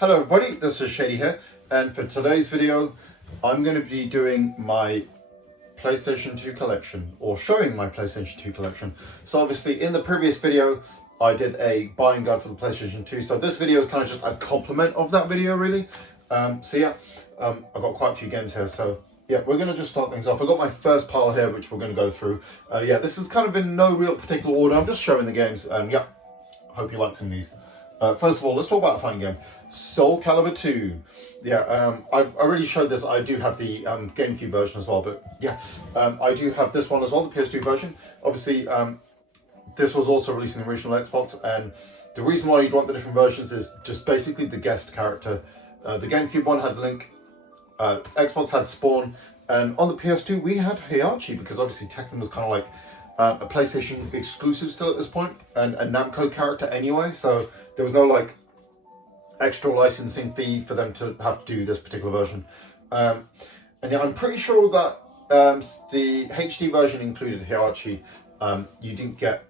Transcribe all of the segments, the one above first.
Hello everybody, this is Shady here, and for today's video I'm going to be doing my PlayStation 2 collection, or showing my PlayStation 2 collection. So obviously in the previous video I did a buying guide for the PlayStation 2, so this video is kind of just a complement of that video really. I've got quite a few games here, so yeah, we're going to just start things off. I've got my first pile here which we're going to go through. This is kind of in no real particular order, I'm just showing the games, and yeah, hope you like some of these. First of all, let's talk about a fighting game. Soul Calibur 2. I've already showed this. I do have the GameCube version as well, but yeah, I do have this one as well, the PS2 version. Obviously, this was also released in the original Xbox, and the reason why you'd want the different versions is just basically the guest character. The GameCube one had Link, Xbox had Spawn, and on the PS2 we had Heihachi, because obviously Tekken was kind of like a PlayStation exclusive still at this point, and a Namco character anyway, so there was no like extra licensing fee for them to have to do this particular version. And yeah, I'm pretty sure that the HD version included Heihachi. You didn't get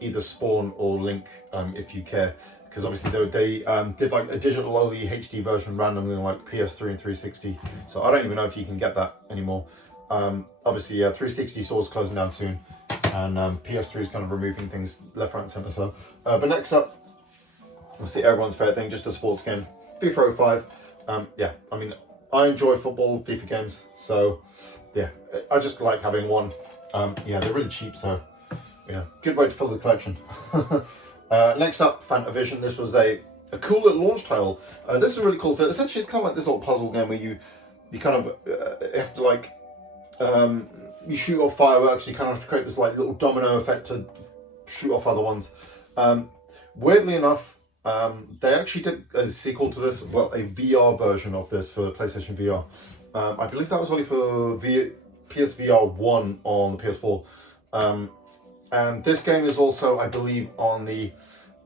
either Spawn or Link, if you care, because obviously they did like a digital only HD version randomly on like PS3 and 360, so I don't even know if you can get that anymore. Obviously 360 stores closing down soon, and PS3 is kind of removing things left, right and centre. So but next up, obviously everyone's favourite thing, just a sports game, FIFA 05. I mean, I enjoy football FIFA games, so yeah, I just like having one. They're really cheap, so yeah, good way to fill the collection. Next up, Fantavision. This was a cool little launch title. This is really cool. So essentially it's kind of like this little puzzle game where you kind of have to like you shoot off fireworks. You kind of have to create this like little domino effect to shoot off other ones. Weirdly enough, they actually did a sequel to this, well, a VR version of this for PlayStation VR. I believe that was only for PSVR 1 on the PS4. And this game is also, I believe, on the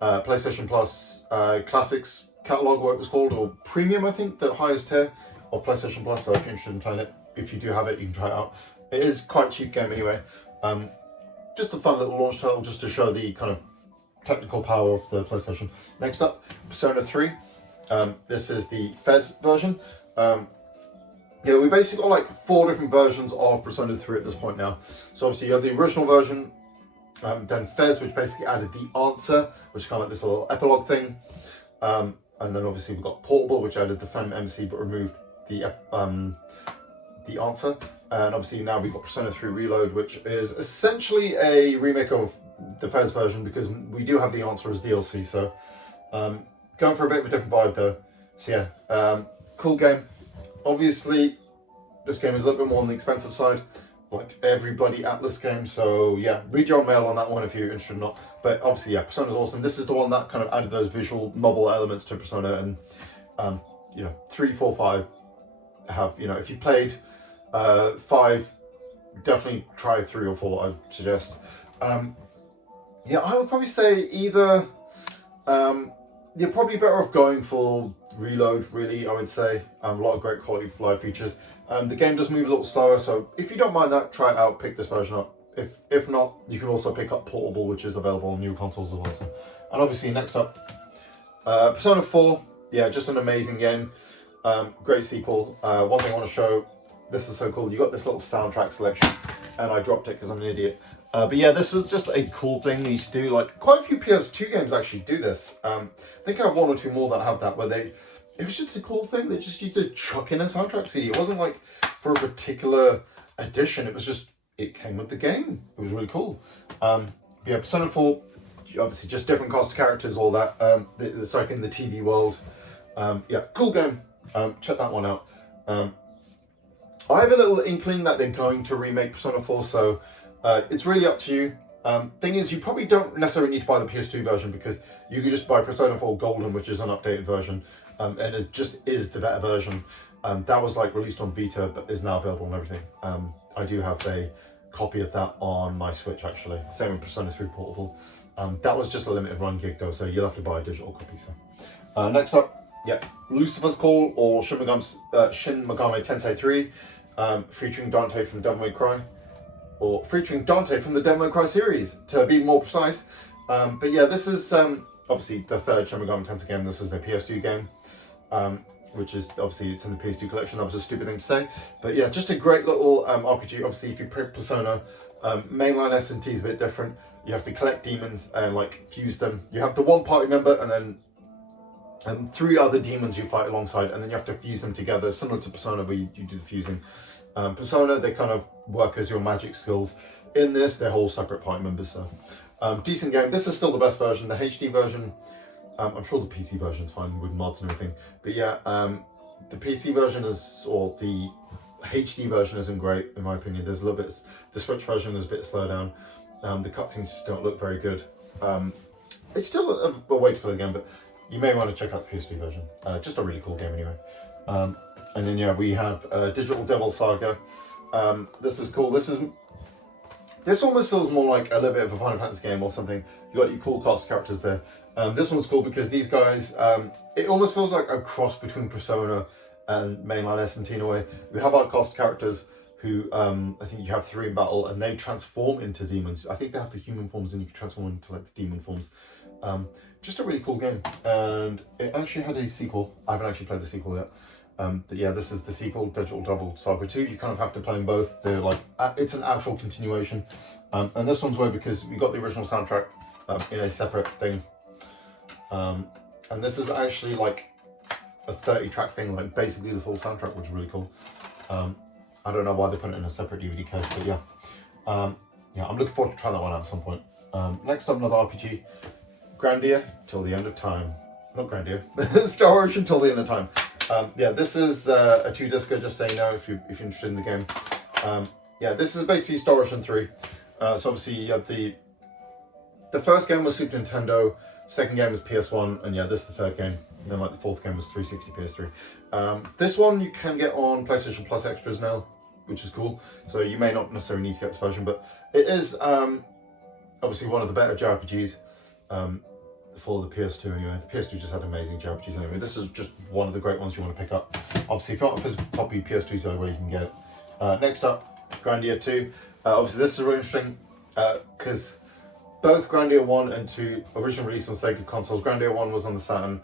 PlayStation Plus Classics catalog, what it was called, or Premium, I think, the highest tier of PlayStation Plus. So if you're interested in playing it, if you do have it, you can try it out. It is quite a cheap game anyway. Just a fun little launch title, just to show the kind of technical power of the PlayStation. Next up, Persona 3. This is the Fez version. We basically got like 4 different versions of Persona 3 at this point now. So obviously you have the original version, then Fez, which basically added the answer, which is kind of like this little epilogue thing. And then obviously we've got Portable, which added the Phantom MC but removed the answer. And obviously now we've got Persona 3 Reload, which is essentially a remake of the Fez version, because we do have the answer as DLC. So going for a bit of a different vibe though. So yeah, cool game. Obviously this game is a little bit more on the expensive side, like every bloody Atlas game. So yeah, read your mail on that one if you're interested or not. But obviously, yeah, Persona's awesome. This is the one that kind of added those visual novel elements to Persona, and 3, 4, 5 have, if you played 5, definitely try 3 or 4, I'd suggest. I would probably say either you're probably better off going for Reload, really, I would say. A lot of great quality of life features. The game does move a little slower, so if you don't mind that, try it out, pick this version up. If not, you can also pick up Portable, which is available on new consoles as well. So. And obviously, next up, Persona 4. Yeah, just an amazing game. Great sequel. One thing I want to show, this is so cool. You got this little soundtrack selection, and I dropped it because I'm an idiot. But yeah, this is just a cool thing you used to do. Like, quite a few PS2 games actually do this. I think I have 1 or 2 more that have that, where it was just a cool thing. They just used to chuck in a soundtrack CD. It wasn't like for a particular edition. It was just, it came with the game. It was really cool. Persona 4, obviously just different cast of characters, all that. It's like in the TV world. Cool game. Check that one out. I have a little inkling that they're going to remake Persona 4, so it's really up to you. Thing is, you probably don't necessarily need to buy the PS2 version, because you could just buy Persona 4 Golden, which is an updated version, and it just is the better version. That was like released on Vita, but is now available and everything. I do have a copy of that on my Switch actually. Same with Persona 3 Portable. That was just a limited run gig though, so you'll have to buy a digital copy. So next up, Lucifer's Call, or Shin Megami Tensei 3, featuring Dante from Devil May Cry. Or featuring Dante from the Devil May Cry series, to be more precise. But yeah, this is obviously the third Shin Megami Tensei game. This is the PS2 game. which is obviously it's in the PS2 collection. That was a stupid thing to say, but yeah, just a great little RPG. Obviously, if you play Persona, mainline S&T is a bit different. You have to collect demons and like fuse them. You have the one party member and then 3 other demons you fight alongside, and then you have to fuse them together, similar to Persona, where you do the fusing. Persona, they kind of work as your magic skills. In this, they're whole separate party members. So, decent game. This is still the best version. The HD version, I'm sure the PC version is fine with mods and everything. But yeah, the PC version is, or the HD version isn't great in my opinion. There's a little bit. The Switch version is a bit slow down. The cutscenes just don't look very good. It's still a way to play the game, but you may want to check out the PS2 version. Just a really cool game anyway. And then yeah, we have Digital Devil Saga. This is cool. This almost feels more like a little bit of a Final Fantasy game or something. You got your cool cast of characters there. This one's cool because these guys, it almost feels like a cross between Persona and mainline S&T in a way. We have our cast characters who, I think you have 3 in battle, and they transform into demons. I think they have the human forms and you can transform into like the demon forms. Just a really cool game. And it actually had a sequel. I haven't actually played the sequel yet. But yeah, this is the sequel, Digital Devil Saga 2. You kind of have to play them both. They're like, it's an actual continuation. And this one's weird because we got the original soundtrack in a separate thing. And this is actually like a 30-track thing, like basically the full soundtrack, which is really cool. I don't know why they put it in a separate DVD case, but yeah. Yeah, I'm looking forward to trying that one out at some point. Next up, another RPG, Grandia Till the End of Time. Not Grandia, Star Ocean Till the End of Time. Yeah, this is a 2-discer, just so you know if you're interested in the game. Yeah, this is basically Star Ocean 3. So obviously you have the first game was Super Nintendo, second game was PS1, and yeah, this is the third game. And then like the fourth game was 360 PS3. This one you can get on PlayStation Plus extras now, which is cool. So you may not necessarily need to get this version, but it is obviously one of the better JRPGs for the PS2 anyway. The PS2 just had amazing JRPGs anyway. This is just one of the great ones you want to pick up. Obviously, if you want a physical copy, PS2 is the only way you can get it. Next up, Grandia 2. Obviously, this is really interesting because both Grandia 1 and 2 originally released on Sega consoles. Grandia 1 was on the Saturn,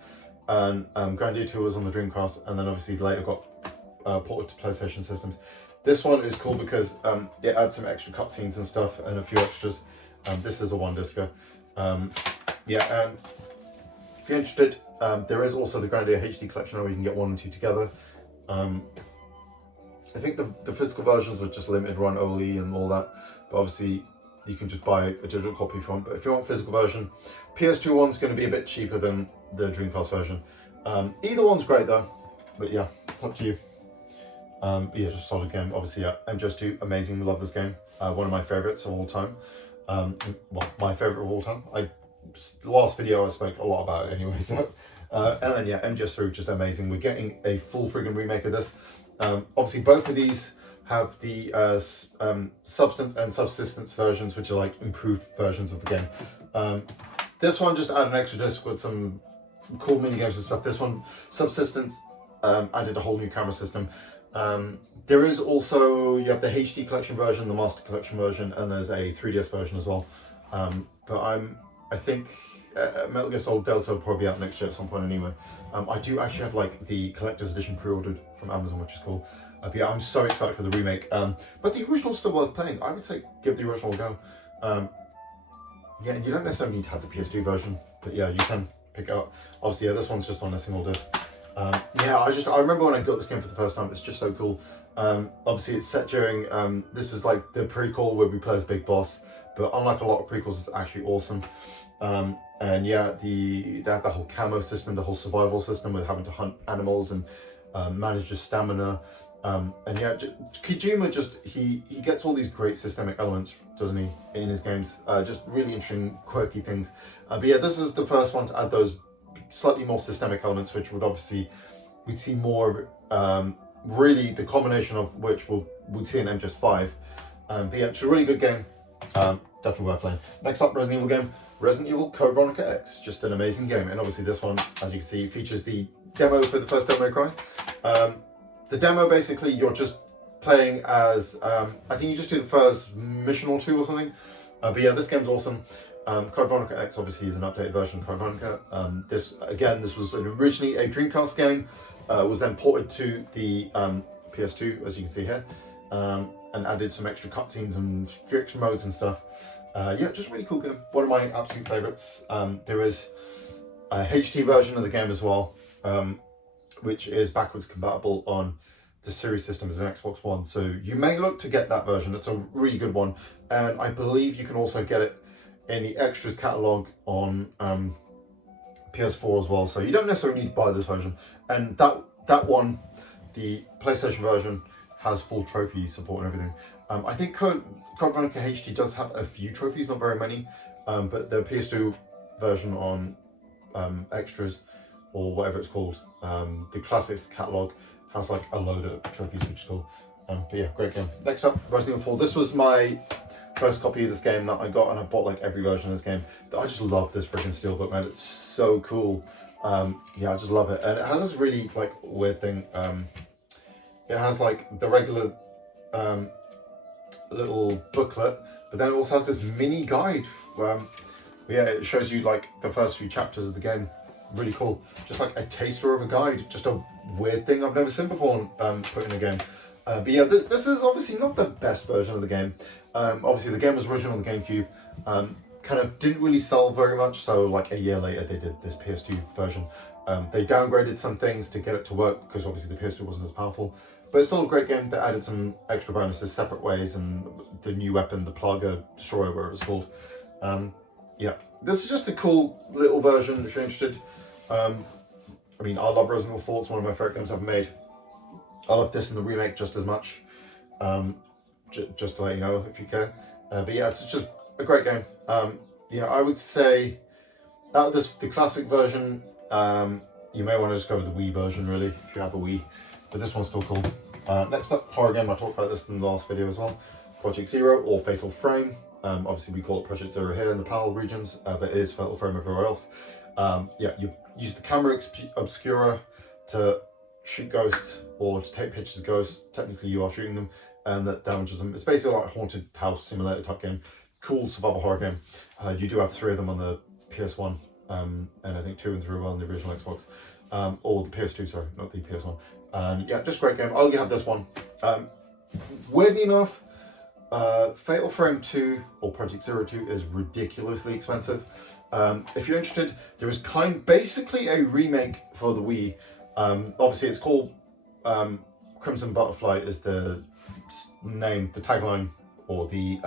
and Grandia 2 was on the Dreamcast, and then obviously later got ported to PlayStation systems. This one is cool because it adds some extra cutscenes and stuff and a few extras. This is a 1-discer. Yeah, and if you're interested, there is also the Grandia HD collection where you can get 1 and 2 together. I think the physical versions were just limited run only and all that, but obviously you can just buy a digital copy if you want. But if you want physical version, PS2 one's going to be a bit cheaper than the Dreamcast version. Either one's great though, but yeah, it's up to you. But yeah, just a solid game. Obviously, yeah, MGS2, amazing. We love this game. One of my favorites of all time. Well, my favorite of all time. The last video I spoke a lot about it anyway. So, and then yeah, MGS3, just amazing. We're getting a full friggin' remake of this. Obviously, both of these have the Substance and Subsistence versions, which are like improved versions of the game. This one just added an extra disc with some cool mini games and stuff. This one, Subsistence, added a whole new camera system. There is also, you have the HD collection version, the Master Collection version, and there's a 3DS version as well. But I think Metal Gear Solid Delta will probably be out next year at some point anyway. I do actually have like the collector's edition pre-ordered from Amazon, which is cool. But yeah, I'm so excited for the remake. But the original's still worth playing. I would say give the original a go. Yeah, and you don't necessarily need to have the PS2 version, but yeah, you can pick it up. Obviously, yeah, this one's just on a single disc. Yeah, I remember when I got this game for the first time. It's just so cool. Obviously, it's set during this is like the prequel where we play as Big Boss, but unlike a lot of prequels, it's actually awesome. And yeah, they have the whole camo system, the whole survival system with having to hunt animals and manage your stamina. And yeah, Kojima he gets all these great systemic elements, doesn't he, in his games? Just really interesting, quirky things. But yeah, this is the first one to add those slightly more systemic elements, which we'd see more of, really the combination of which we'd see in MGS5. But yeah, it's a really good game. Definitely worth playing. Next up, Resident Evil game, Resident Evil Code Veronica X. Just an amazing game. And obviously this one, as you can see, features the demo for the first Devil May Cry. The demo, basically, you're just playing as, I think you just do the first mission or two or something. But yeah, this game's awesome. Code Veronica X obviously is an updated version of Code Veronica. This was originally a Dreamcast game, was then ported to the PS2, as you can see here, and added some extra cutscenes and few extra modes and stuff. Yeah, just really cool game. One of my absolute favorites. There is a HD version of the game as well, which is backwards compatible on the Series systems and Xbox One. So you may look to get that version. It's a really good one, and I believe you can also get it in the extras catalog on PS4 as well. So you don't necessarily need to buy this version. And that one, the PlayStation version, has full trophy support and everything. I think Code Veronica HD does have a few trophies, not very many, but the PS2 version on extras, or whatever it's called, the classics catalog, has like a load of trophies, which is cool. But yeah, great game. Next up, Resident Evil 4. This was my first copy of this game that I got, and I bought like every version of this game. I just love this freaking steelbook, man. It's so cool. Yeah, I just love it. And it has this really like weird thing. It has like the regular little booklet, but then it also has this mini guide. Yeah, it shows you like the first few chapters of the game. Really cool. Just like a taster of a guide. Just a weird thing I've never seen before put in a game. But yeah, this is obviously not the best version of the game. Obviously the game was originally on the GameCube. Kind of didn't really sell very much, so like a year later they did this PS2 version. They downgraded some things to get it to work, because obviously the PS2 wasn't as powerful. But it's still a great game. They added some extra bonuses, separate ways, and the new weapon, the Plaga Destroyer, whatever it's called. Yeah, this is just a cool little version if you're interested. I mean, I love Resident Evil 4. It's one of my favorite games I've made. I love this and the remake just as much. Just to let you know if you care. But yeah, it's just a great game. Yeah, I would say out of the classic version, you may want to just go with the Wii version, really, if you have a Wii. But this one's still cool. Next up, horror game. I talked about this in the last video as well. Project Zero, or Fatal Frame. Obviously we call it Project Zero here in the PAL regions, but it is Fatal Frame everywhere else. Yeah, you use the camera obscura to shoot ghosts, or to take pictures of ghosts. Technically you are shooting them, and that damages them. It's basically like a haunted house simulator type game. Cool survival horror game. You do have 3 of them on the PS1, and I think 2 and 3 were on the original Xbox. Or the PS2, sorry, not the PS1. Yeah, just great game. I'll have this one. Weirdly enough, Fatal Frame 2 or Project Zero 2 is ridiculously expensive. If you're interested, there is basically a remake for the Wii. Obviously it's called Crimson Butterfly is the name, the tagline, or the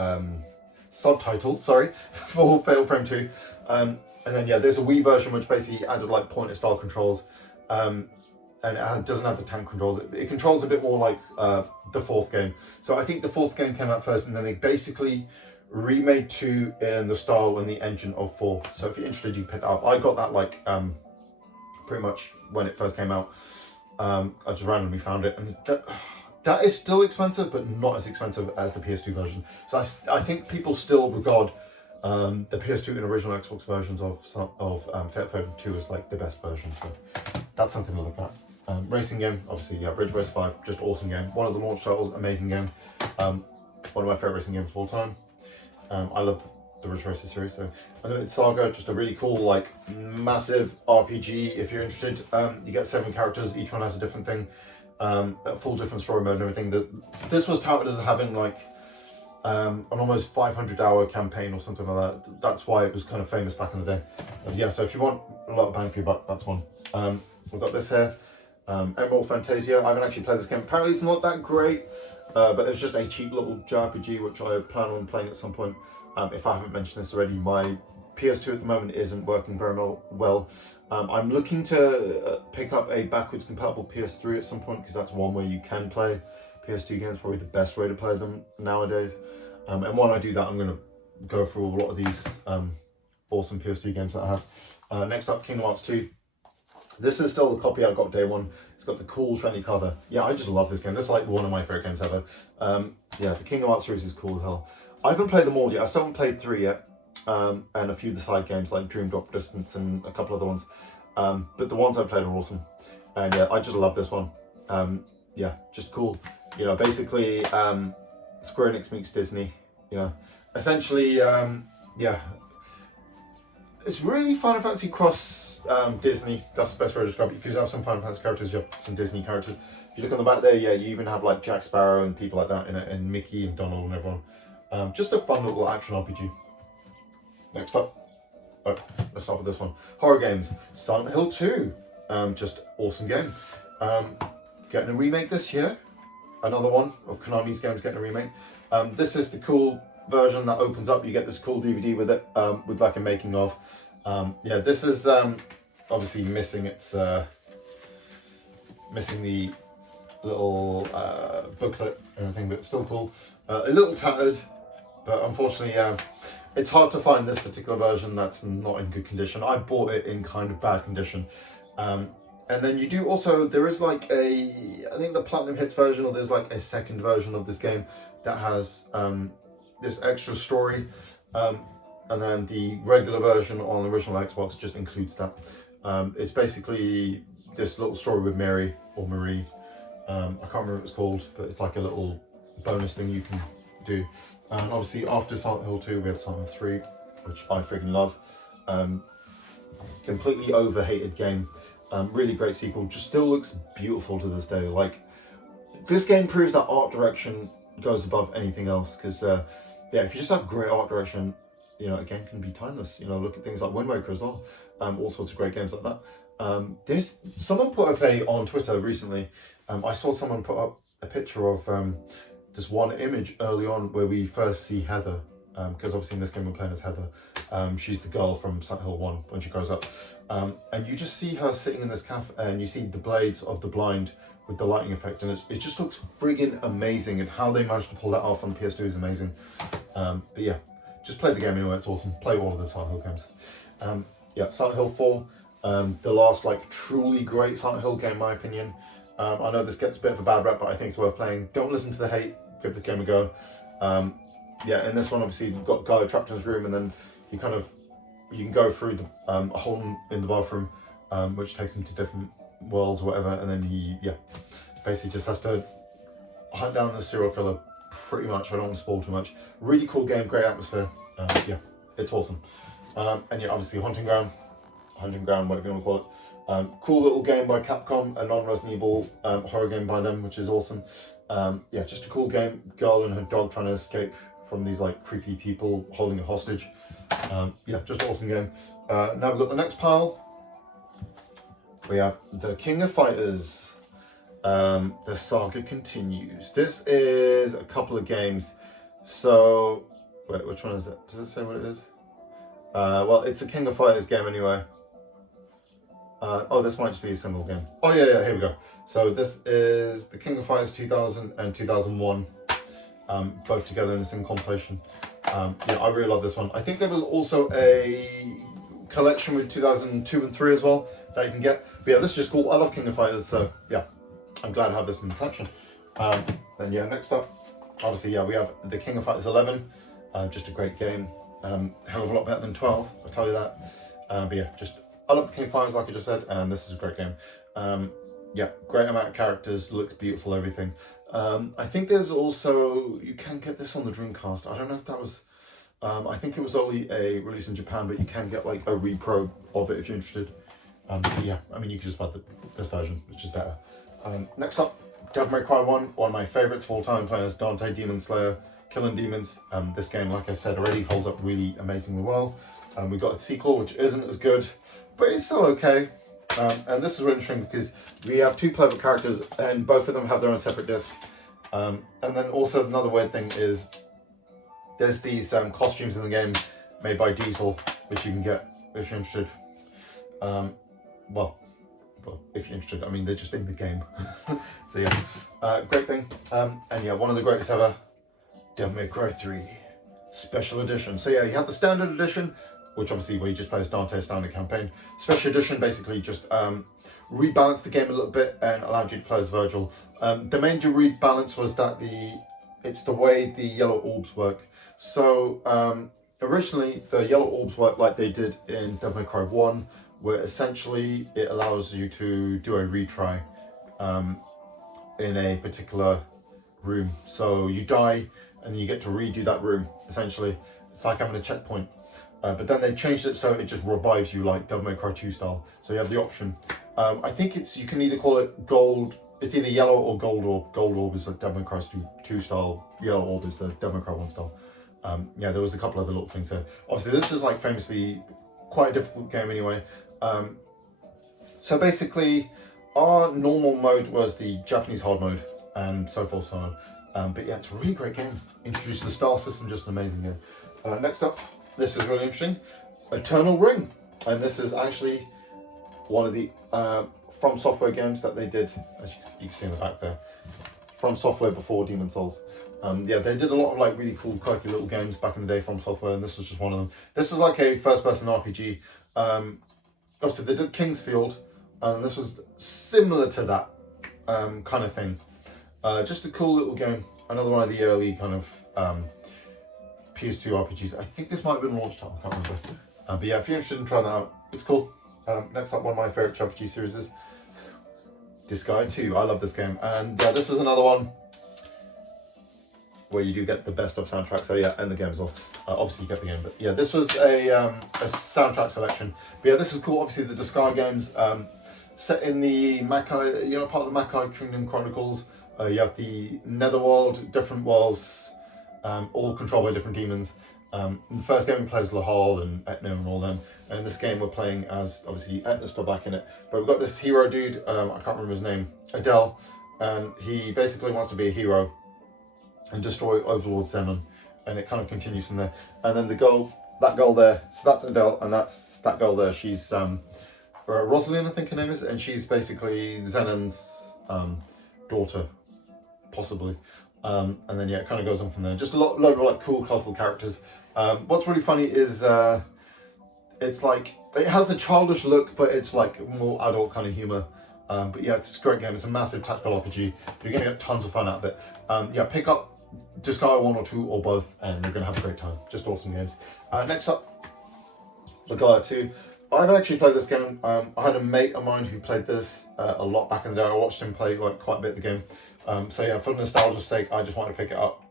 subtitle, sorry, for Fatal Frame 2. And then yeah, there's a Wii version which basically added like pointer style controls. And it doesn't have the tank controls. It controls a bit more like the 4th game. So I think the 4th game came out first, and then they basically remade 2 in the style and the engine of 4. So if you're interested, you can pick that up. I got that like pretty much when it first came out. I just randomly found it, and that is still expensive, but not as expensive as the PS2 version. So I think people still regard the PS2 and original Xbox versions of Fatal Frame 2 as like the best version. So that's something to look at. Racing game, obviously, yeah, Ridge Racer 5, just awesome game. One of the launch titles, amazing game. One of my favorite racing games of all time. I love the Ridge Racer series. So, Unlimited Saga, just a really cool, like, massive RPG. If you're interested, you get 7 characters. Each one has a different thing, a full different story mode and everything. This was touted as having like an almost 500-hour campaign or something like that. That's why it was kind of famous back in the day. But yeah, so if you want a lot of bang for your buck, that's one. We've got this here. Emerald Fantasia. I haven't actually played this game. Apparently it's not that great, but it's just a cheap little JRPG which I plan on playing at some point. If I haven't mentioned this already, my PS2 at the moment isn't working very well. I'm looking to pick up a backwards compatible PS3 at some point, because that's one where you can play PS2 games, probably the best way to play them nowadays. And when I do that, I'm going to go through a lot of these awesome PS2 games that I have. Next up, Kingdom Hearts 2. This is still the copy I got day one. It's got the cool trendy cover. Yeah, I just love this game. This is like one of my favorite games ever. Yeah, the Kingdom Hearts series is cool as hell. I haven't played them all yet. I still haven't played 3 yet. And a few of the side games like Dream Drop Distance and a couple other ones. But the ones I've played are awesome. And yeah, I just love this one. Yeah, just cool. You know, basically Square Enix meets Disney. You know, essentially, yeah, It's really Final Fantasy cross Disney. That's the best way to describe it, because you have some Final Fantasy characters, you have some Disney characters. If you look on the back there, yeah, you even have like Jack Sparrow and people like that in it, and Mickey and Donald and everyone. Just a fun little action RPG. Next up, let's start with this one. Horror games. Silent Hill 2. Just awesome game. Getting a remake this year. Another one of Konami's games getting a remake. This is the cool version that opens up. You get this cool DVD with it, with like a making of. Yeah, this is obviously missing its missing the little booklet and everything, but it's still cool. A little tattered, but unfortunately, it's hard to find this particular version that's not in good condition. I bought it in kind of bad condition. And then you do also, there is like I think the Platinum Hits version, or there's like a second version of this game that has this extra story. And then the regular version on the original Xbox just includes that. It's basically this little story with Mary, or Marie. I can't remember what it's called, but it's like a little bonus thing you can do. And obviously after Silent Hill 2, we had Silent Hill 3, which I freaking love. Completely overhated game. Really great sequel, just still looks beautiful to this day. Like, this game proves that art direction goes above anything else, because yeah, if you just have great art direction, you know, a game can be timeless. You know, look at things like Wind Waker as well. All sorts of great games like that. Someone put up on Twitter recently, I saw someone put up a picture of this one image early on where we first see Heather, because obviously in this game we're playing as Heather. She's the girl from Silent Hill 1 when she grows up. And you just see her sitting in this cafe, and you see the blades of the blind with the lighting effect, and it just looks friggin' amazing, and how they managed to pull that off on the PS2 is amazing. But yeah, just play the game anyway, it's awesome. Play all of the Silent Hill games. Yeah, Silent Hill 4, the last like truly great Silent Hill game in my opinion. I know this gets a bit of a bad rep, but I think it's worth playing. Don't listen to the hate, give the game a go. Yeah, in this one obviously you've got Guy trapped in his room, and then you can go through a hole in the bathroom, which takes him to different worlds or whatever, and then he, yeah, basically just has to hunt down the serial killer, pretty much. I don't want to spoil too much. Really cool game, great atmosphere. Yeah, it's awesome. And yeah, obviously Hunting Ground, whatever you want to call it. Cool little game by Capcom, a non-Resident Evil horror game by them, which is awesome. Yeah, just a cool game. Girl and her dog trying to escape from these like creepy people holding a hostage. Yeah, just awesome game. Now we've got the next pile. We have the King of Fighters. The saga continues. This is a couple of games. So, wait, which one is it? Does it say what it is? Well, it's a King of Fighters game anyway. Oh, this might just be a single game. Oh yeah, here we go. So this is the King of Fighters 2000 and 2001, both together in a single compilation. Yeah, I really love this one. I think there was also a collection with 2002 and 3 as well that you can get. But yeah, this is just cool. I love King of Fighters, so yeah, I'm glad to have this in the collection. Then yeah, next up, obviously, yeah, we have the King of Fighters 11. Just a great game. Hell of a lot better than 12, I'll tell you that. But yeah, I love the King of Fighters, like I just said, and this is a great game. Yeah, great amount of characters, looks beautiful, everything. I think there's also, you can get this on the Dreamcast. I don't know if that was, I think it was only a release in Japan, but you can get like a repro of it if you're interested. Yeah, I mean, you can just buy this version, which is better. Next up, Devil May Cry 1, one of my favorites of all time, playing as Dante Demon Slayer, killing demons. This game, like I said already, holds up really amazingly well. We got a sequel, which isn't as good, but it's still okay. And this is really interesting because we have two playable characters, and both of them have their own separate disc. And then also another weird thing is there's these costumes in the game made by Diesel, which you can get if you're interested. Well, if you're interested, I mean, they're just in the game. So yeah, great thing. And yeah, one of the greatest ever, Devil May Cry 3 Special Edition. So yeah, you have the Standard Edition, which obviously where you just play as Dante's standard campaign. Special Edition basically just rebalanced the game a little bit and allowed you to play as Virgil. The major rebalance was that it's the way the yellow orbs work. So originally the yellow orbs work like they did in Devil May Cry 1, where essentially it allows you to do a retry in a particular room. So you die and you get to redo that room, essentially. It's like having a checkpoint. but then they changed it so it just revives you like Devil May Cry 2 style. So you have the option. I think you can either call it gold, it's either yellow or gold orb. Gold orb is like Devil May Cry 2 style, yellow orb is the Devil May Cry 1 style. Yeah, there was a couple other little things there. Obviously, this is like famously quite a difficult game anyway. So basically, our normal mode was the Japanese hard mode, and so forth, so on. But yeah, it's a really great game. Introduced the star system, just an amazing game. Next up, this is really interesting. Eternal Ring, and this is actually one of the From Software games that they did, as you can see in the back there. From Software before Demon Souls. Yeah, they did a lot of like really cool, quirky little games back in the day from Software, and this was just one of them. This is like a first-person RPG. Obviously, they did Kingsfield, and this was similar to that kind of thing. Just a cool little game. Another one of the early kind of PS2 RPGs. I think this might have been launched out, I can't remember. But yeah, if you're interested in trying that out, it's cool. Next up, one of my favorite RPG series is Disgaea 2. I love this game. And this is another one where you do get the best of soundtrack. So yeah, and the game as well. Obviously you get the game, but yeah, this was a soundtrack selection. But yeah, this is cool. Obviously the Disgaea games, set in the Makai, part of the Makai Kingdom Chronicles. You have the Netherworld, different worlds, all controlled by different demons. In the first game we play as Lahal and Etna and all them. And in this game we're playing as, obviously Etna's still back in it. But we've got this hero dude, I can't remember his name, Adele. And he basically wants to be a hero and destroy Overlord Zenon. And it kind of continues from there. And then that girl there, so that's Adele, and that's that girl there. She's Rosalind, I think her name is, and she's basically Zenon's daughter, possibly. And then yeah, it kind of goes on from there. Just a load of like cool, colourful characters. What's really funny is it's like it has a childish look, but it's like more adult kind of humour. But yeah, it's a great game. It's a massive tactical RPG. You're gonna get tons of fun out of it. Yeah, pick up Disgaea 1 or 2 or both, and you're gonna have a great time. Just awesome games. Next up, Disgaea 2. I've actually played this game. I had a mate of mine who played this a lot back in the day. I watched him play like quite a bit of the game. So yeah, for nostalgia's sake, I just wanted to pick it up.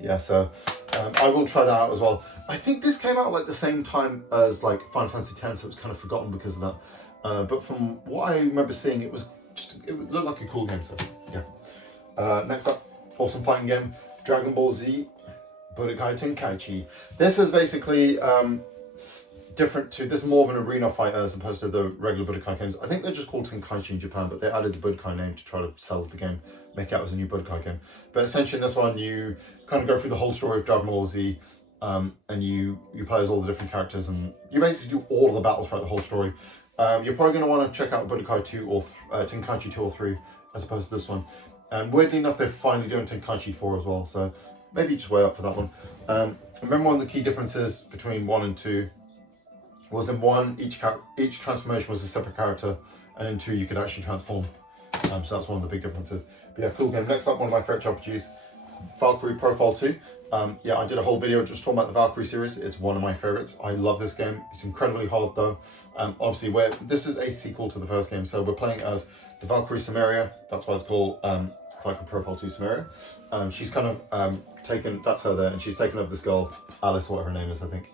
Yeah, so I will try that out as well. I think this came out like the same time as like Final Fantasy X, so it was kind of forgotten because of that. But from what I remember seeing, it looked like a cool game. So yeah. Next up, awesome fighting game, Dragon Ball Z Budokai Tenkaichi. This is basically different to, this is more of an arena fighter as opposed to the regular Budokai games. I think they're just called Tenkaichi in Japan, but they added the Budokai name to try to sell the game, make it out as a new Budokai game. But essentially in this one, you kind of go through the whole story of Dragon Ball Z, and you play as all the different characters, and you basically do all of the battles throughout the whole story. You're probably going to want to check out Budokai 2 or Tenkaichi 2 or 3 as opposed to this one. And weirdly enough, they're finally doing Tenkaichi 4 as well, so maybe just wait up for that one. Remember one of the key differences between 1 and 2 was in 1, each transformation was a separate character, and in 2 you could actually transform. So that's one of the big differences. But yeah, cool game. Next up, one of my favorite RPGs, Valkyrie Profile 2. Yeah, I did a whole video just talking about the Valkyrie series. It's one of my favorites. I love this game. It's incredibly hard though. Obviously, this is a sequel to the first game, so we're playing as the Valkyrie Samaria. That's why it's called Valkyrie Profile 2 Samaria. She's kind of taken, that's her there, and she's taken over this girl, Alice, whatever her name is, I think.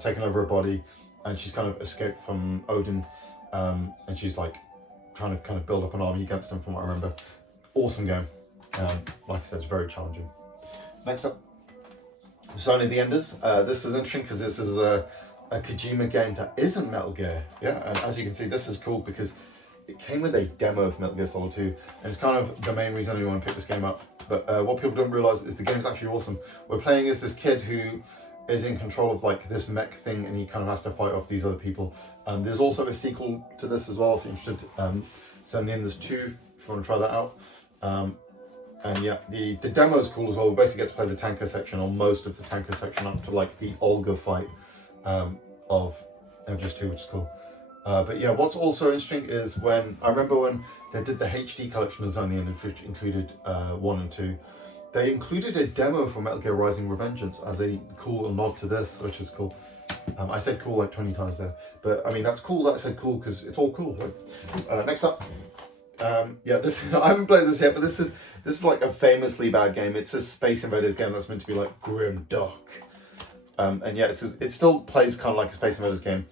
Taken over her body, and she's kind of escaped from Odin, and she's like trying to kind of build up an army against him from what I remember. Awesome game. Like I said, it's very challenging. Next up, Zone of the Enders. This is interesting because this is a Kojima game that isn't Metal Gear. Yeah, and as you can see, this is cool because it came with a demo of Metal Gear Solid 2, and it's kind of the main reason I want to pick this game up. But what people don't realize is the game's actually awesome. We're playing as this kid who is in control of like this mech thing, and he kind of has to fight off these other people. There's also a sequel to this as well if you're interested. So in the end there's 2 if you want to try that out. And yeah, the demo is cool as well. We basically get to play the tanker section, or most of the tanker section, up to like the Olga fight of MGS2, which is cool. But yeah, what's also interesting is I remember when they did the HD collection of Zone of the Enders, which included 1 and 2, they included a demo for Metal Gear Rising Revengeance as a cool nod to this, which is cool. I said cool like 20 times there, but I mean that's cool that I said cool because it's all cool, right? Next up, yeah, this I haven't played this yet, but this is like a famously bad game. It's a Space Invaders game that's meant to be like grim, dark. And yeah, it still plays kind of like a Space Invaders game.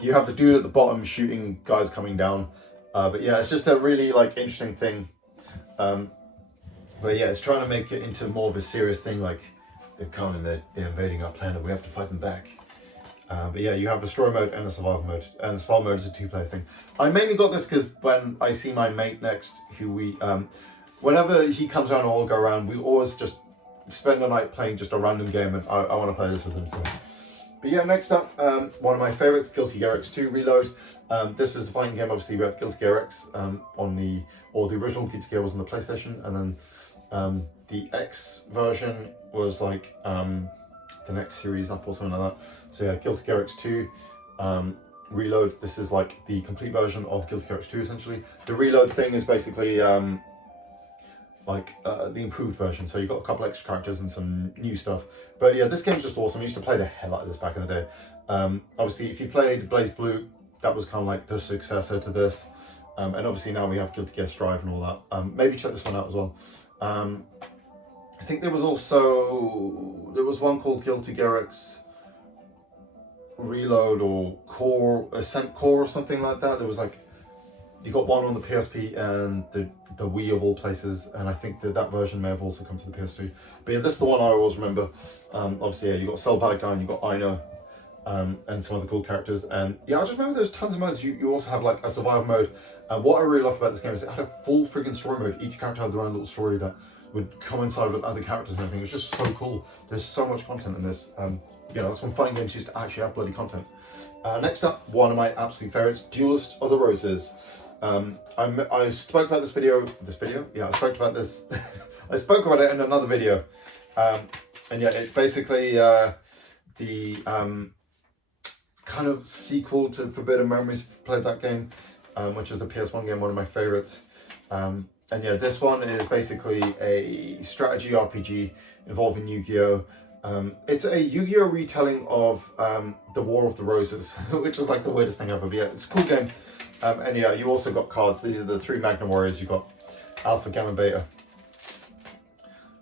You have the dude at the bottom shooting guys coming down. But yeah, it's just a really like interesting thing. But yeah, it's trying to make it into more of a serious thing, like they're coming, they're invading our planet, we have to fight them back. But yeah, you have a story mode and a survival mode, and the survival mode is a 2-player thing. I mainly got this because when I see my mate next, who whenever he comes around or I'll go around, we always just spend the night playing just a random game, and I want to play this with him. So. But yeah, next up, one of my favorites, Guilty Gear X2 Reload. This is a fighting game, obviously, about Guilty Gear X the original Guilty Gear was on the PlayStation, and then the X version was like the next series up or something like that. So yeah, Guilty Gear X2 Reload. This is like the complete version of Guilty Gear X2 essentially. The Reload thing is basically the improved version. So you've got a couple extra characters and some new stuff. But yeah, this game's just awesome. I used to play the hell out of this back in the day. Obviously, if you played Blaze Blue, that was kind of like the successor to this. And obviously now we have Guilty Gear Strive and all that. Maybe check this one out as well. I think there was one called Guilty Gear X Reload or Core, Ascent Core or something like that. There was like, you got one on the PSP and the Wii of all places, and I think that version may have also come to the PS2. But yeah, this is the one I always remember. Obviously, yeah, you got Cell Padawan, you got Aino, and some other cool characters. And yeah, I just remember there's tons of modes. You also have like a survival mode. And what I really loved about this game is it had a full friggin' story mode. Each character had their own little story that would coincide with other characters and everything. It was just so cool. There's so much content in this. That's when fighting games used to actually have bloody content. Next up, one of my absolute favorites, Duelist of the Roses. I spoke about this video. Yeah, I spoke about this. I spoke about it in another video. And yeah, it's basically the kind of sequel to Forbidden Memories. Played that game, which is the PS1 game, one of my favorites. And yeah, this one is basically a strategy RPG involving Yu-Gi-Oh! It's a Yu-Gi-Oh! Retelling of the War of the Roses, which was like the weirdest thing ever. But yeah, it's a cool game. And yeah, you also got cards. These are the 3 Magna Warriors. You've got Alpha, Gamma, Beta.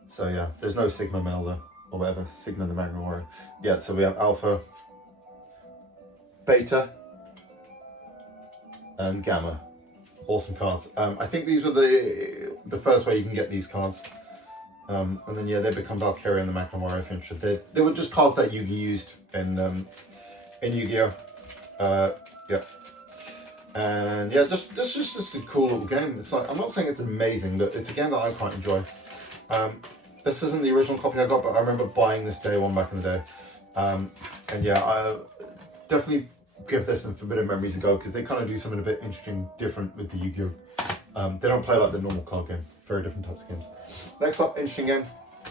So yeah, there's no Sigma Male though, or whatever. Sigma the Magna Warrior. Yeah, so we have Alpha, Beta, and Gamma. Awesome cards. I think these were the first way you can get these cards. And then yeah, they become Valkyria and the Magna Warrior if you're interested. They were just cards that Yu-Gi used in Yu-Gi-Oh! Yeah. And yeah, just a cool little game. It's like, I'm not saying it's amazing, but it's a game that I quite enjoy. This isn't the original copy I got, but I remember buying this day one back in the day. And yeah, I definitely give this and Forbidden Memories a go, because they kind of do something a bit interesting, different with the Yu-Gi-Oh! They don't play like the normal card game. Very different types of games. Next up, interesting game,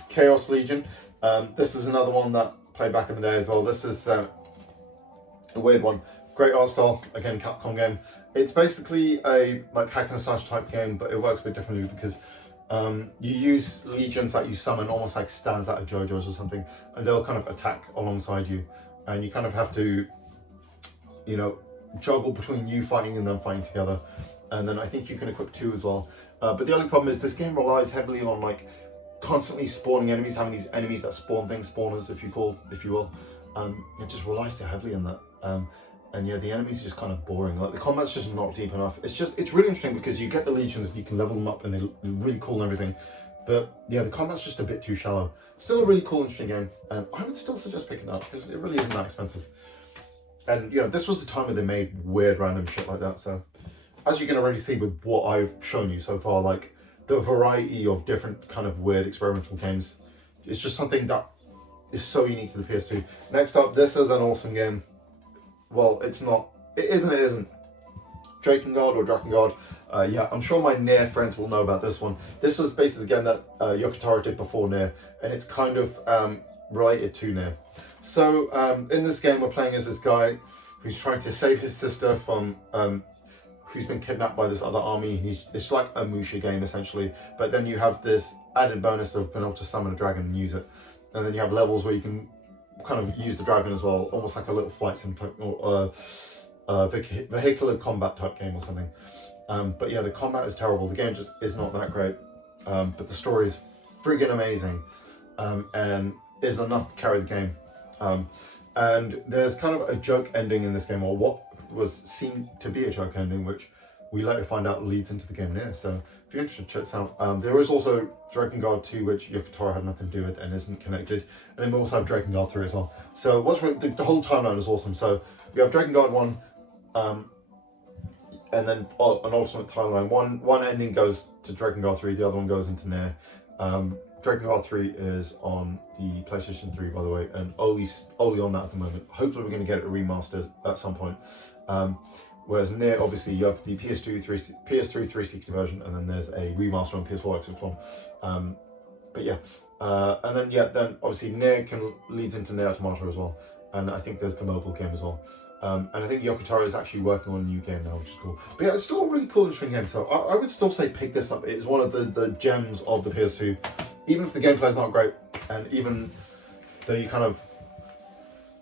Chaos Legion. This is another one that played back in the day as well. This is a weird one. Great art style, again, Capcom game. It's basically a like hack and slash type game, but it works a bit differently because you use legions that you summon almost like stands out of JoJo's or something, and they'll kind of attack alongside you, and you kind of have to, juggle between you fighting and them fighting together. And then I think you can equip 2 as well. But the only problem is this game relies heavily on like constantly spawning enemies, having these enemies that spawn things, spawners if you will. It just relies so heavily on that. And yeah, the enemies are just kind of boring. Like the combat's just not deep enough. It's really interesting because you get the legions, you can level them up, and they're really cool and everything. But yeah, the combat's just a bit too shallow. Still a really cool, interesting game, and I would still suggest picking it up because it really isn't that expensive. And this was the time where they made weird, random shit like that. So, as you can already see with what I've shown you so far, like the variety of different kind of weird experimental games, it's just something that is so unique to the PS2. Next up, this is an awesome game. Well, it's not. It isn't. Drakengard or Drakengard. Yeah, I'm sure my Nier friends will know about this one. This was basically the game that Yoko Taro did before Nier, and it's kind of related to Nier. So in this game, we're playing as this guy who's trying to save his sister from who's been kidnapped by this other army. It's like a Musha game essentially, but then you have this added bonus of being able to summon a dragon and use it, and then you have levels where you can kind of use the dragon as well, almost like a little flight sim type or vehicular combat type game or something. But yeah, the combat is terrible. The game just is not that great, but the story is friggin' amazing, and is enough to carry the game. And there's kind of a joke ending in this game, or what was seen to be a joke ending, which we later find out leads into the game Nier. So if you're interested, check this out. There is also Drakengard 2, which Yokotaro had nothing to do with and isn't connected. And then we also have Drakengard 3 as well. So what's the whole timeline is awesome. So we have Drakengard 1, and then an alternate timeline. One ending goes to Drakengard 3, the other one goes into Nier. Drakengard 3 is on the PlayStation 3, by the way, and only on that at the moment. Hopefully we're going to get it remastered at some point. Whereas Nier, obviously, you have the PS3 360 version, and then there's a remaster on PS4 Xbox One. But yeah, and then then obviously Nier leads into Nier Automata as well, and I think there's the mobile game as well. And I think Yokotaro is actually working on a new game now, which is cool. But yeah, it's still a really cool, interesting game. So I would still say pick this up. It is one of the gems of the PS2, even if the gameplay is not great, and even though you kind of,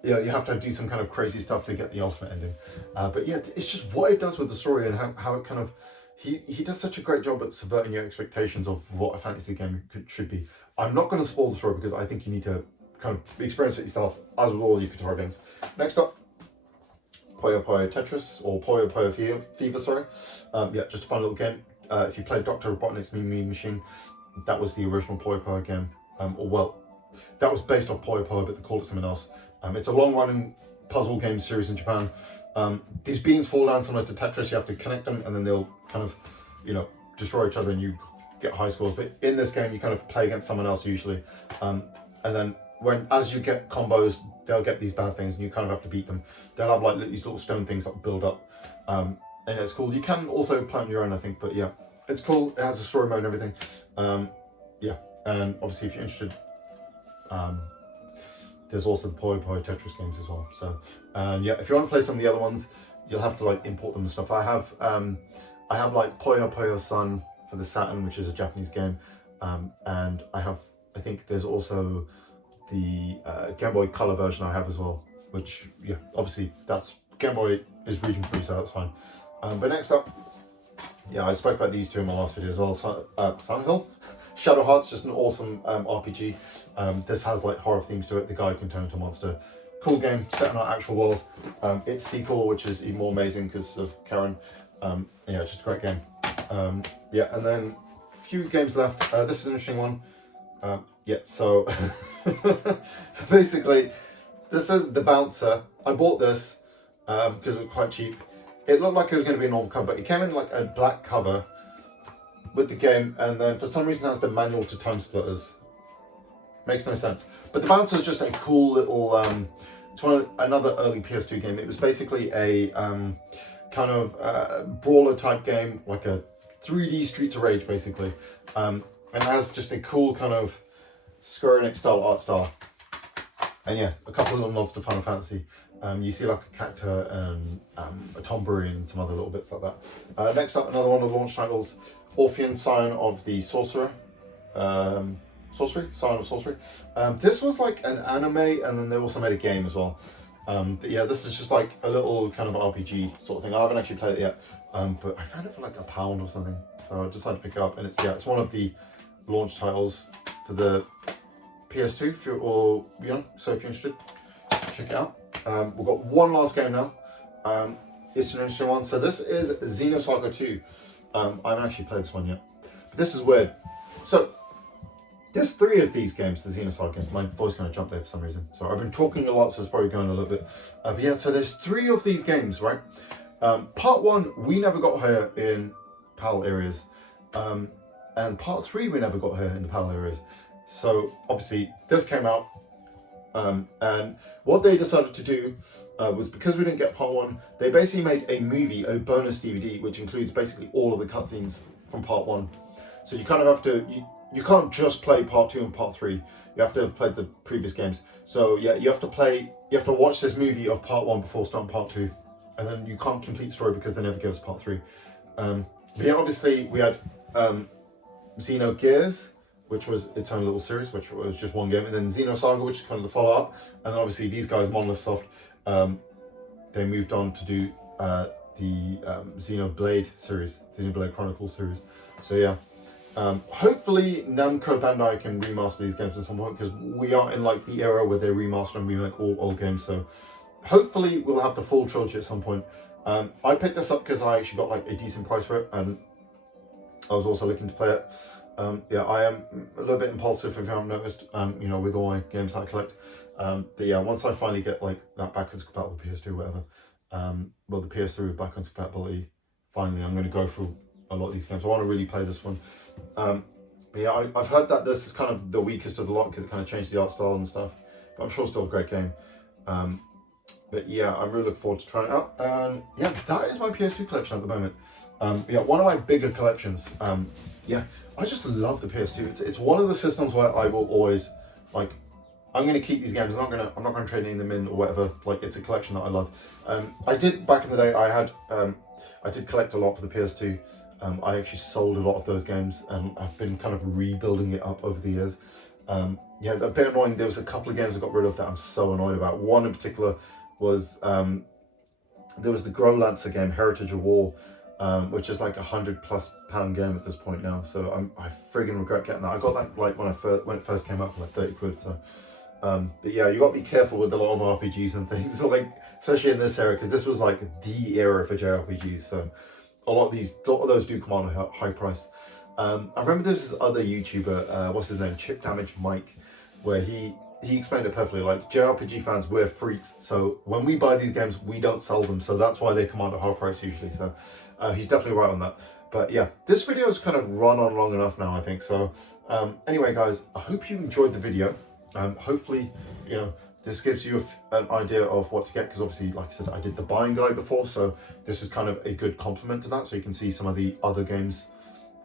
you have to do some kind of crazy stuff to get the ultimate ending. But yeah, it's just what it does with the story and how it kind of, he does such a great job at subverting your expectations of what a fantasy game should be. I'm not going to spoil the story because I think you need to kind of experience it yourself, as with all Yokotaro games. Next up, Puyo Puyo Tetris, or Puyo Puyo Fever, sorry. Just a fun little game. If you played Dr. Robotnik's Mean Machine, that was the original Puyo Puyo game. That was based off Puyo Puyo, but they called it something else. It's a long-running puzzle game series in Japan. These beans fall down similar to Tetris. You have to connect them, and then they'll kind of, destroy each other, and you get high scores. But in this game, you kind of play against someone else usually, and then as you get combos, they'll get these bad things, and you kind of have to beat them. They'll have like these little stone things that build up, and it's cool. You can also play on your own, I think, but yeah, it's cool. It has a story mode and everything. And obviously, if you're interested, there's also the Puyo Puyo Tetris games as well. So, if you want to play some of the other ones, you'll have to like import them and stuff. I have like Puyo Puyo Sun for the Saturn, which is a Japanese game, and I think there's also the Game Boy Color version I have as well, which obviously that's Game Boy is region free, so that's fine. But next up, I spoke about these two in my last video as well. Sun Hill, Shadow Hearts, just an awesome RPG. This has like horror themes to it. The guy can turn into a monster. Cool game set in our actual world. Its sequel, which is even more amazing because of Karen. It's just a great game. And then a few games left. This is an interesting one. So basically, this is The Bouncer. I bought this because it was quite cheap. It looked like it was going to be a normal cover, but it came in like a black cover with the game, and then for some reason it has the manual to Time Splitters. Makes no sense. But The Bouncer is just a cool little, it's another early PS2 game. It was basically a kind of brawler type game, like a 3D Streets of Rage basically. And it has just a cool kind of Square Enix style art style. And a couple of little nods to Final Fantasy. You see like a cactus and a tomberry and some other little bits like that. Next up, another one of the launch titles, Orphean Sign of the Sorcerer. Sign of Sorcery. This was like an anime, and then they also made a game as well. But this is just like a little kind of RPG sort of thing. I haven't actually played it yet, but I found it for like £1 or something. So I decided to pick it up, and it's one of the launch titles for the PS2. So if you're interested, check it out. We've got one last game now. It's an interesting one. So this is Xenosaga 2. I haven't actually played this one yet, but this is weird. So there's 3 of these games, the Xenosaga games. My voice kind of jumped there for some reason. So I've been talking a lot, so it's probably going a little bit. So there's 3 of these games, right? Part 1, we never got here in PAL areas. And part 3, we never got here in the PAL areas. So obviously this came out. And what they decided to do was, because we didn't get part 1, they basically made a movie, a bonus DVD, which includes basically all of the cutscenes from part 1. So you kind of have to, you can't just play part 2 and part 3. You have to have played the previous games. So you have to watch this movie of part 1 before starting part 2. And then you can't complete the story because they never give us part 3. Obviously we had Xenogears, which was its own little series, which was just one game, and then Xenosaga, which is kind of the follow-up, and then obviously these guys, Monolith Soft, they moved on to do the Xenoblade series, Xenoblade Chronicles series. So Hopefully Namco Bandai can remaster these games at some point, because we are in like the era where they remaster and remake all old games. So hopefully we'll have the full trilogy at some point. I picked this up because I actually got like a decent price for it, and I was also looking to play it. Yeah, I am a little bit impulsive, if you haven't noticed, you know, with all my games that I collect. But yeah, once I finally get like that backwards compatible PS2 or whatever, well, the PS3 with backwards compatibility, finally I'm going to go through a lot of these games. I want to really play this one. But yeah, I've heard that this is kind of the weakest of the lot because it kind of changed the art style and stuff. But I'm sure still a great game. But yeah, I'm really looking forward to trying it out. And yeah, that is my PS2 collection at the moment. Yeah, one of my bigger collections. Yeah, I just love the PS2. It's one of the systems where I will always like. I'm gonna keep these games. I'm not gonna trade any of them in or whatever. Like, it's a collection that I love. I did back in the day. I did collect a lot for the PS2. I actually sold a lot of those games, and I've been kind of rebuilding it up over the years. Yeah, a bit annoying. There was a couple of games I got rid of that I'm so annoyed about. One in particular was there was the Growlancer game, Heritage of War, which is like £100+ game at this point now. So I friggin' regret getting that. I got that like when it first came out for like 30 quid. So, but yeah, you got to be careful with a lot of RPGs and things. So like, especially in this era, because this was like the era for JRPGs. So a lot of those do come on a high price. I remember there's this other YouTuber, what's his name, Chip Damage Mike, where he explained it perfectly. Like, JRPG fans, we're freaks. So when we buy these games, we don't sell them. So that's why they command a high price usually. So he's definitely right on that. But yeah, this video has kind of run on long enough now, I think. So anyway, guys, I hope you enjoyed the video. Hopefully, you know, this gives you an idea of what to get, because obviously, like I said, I did the buying guide before, so this is kind of a good complement to that, so you can see some of the other games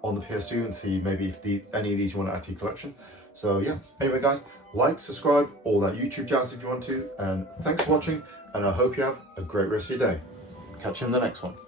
on the PS2 and see maybe if any of these you want to add to your collection. So yeah, anyway guys, like, subscribe, all that YouTube jazz if you want to, and thanks for watching, and I hope you have a great rest of your day. Catch you in the next one.